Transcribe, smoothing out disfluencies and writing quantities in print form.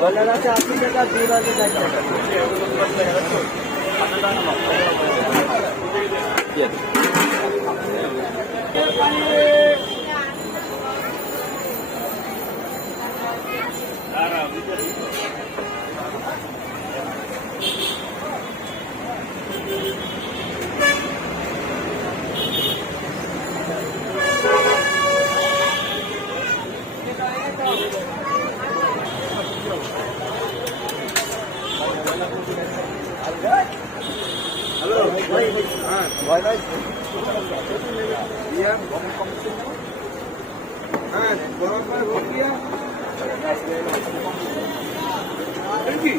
বলার আছে 80 টাকা 2 বাজে যাইতে হবে। হ্যালো ভাই হ্যাঁ ভাই ভাই হ্যাঁ গরম করে ভোট দিয়া কি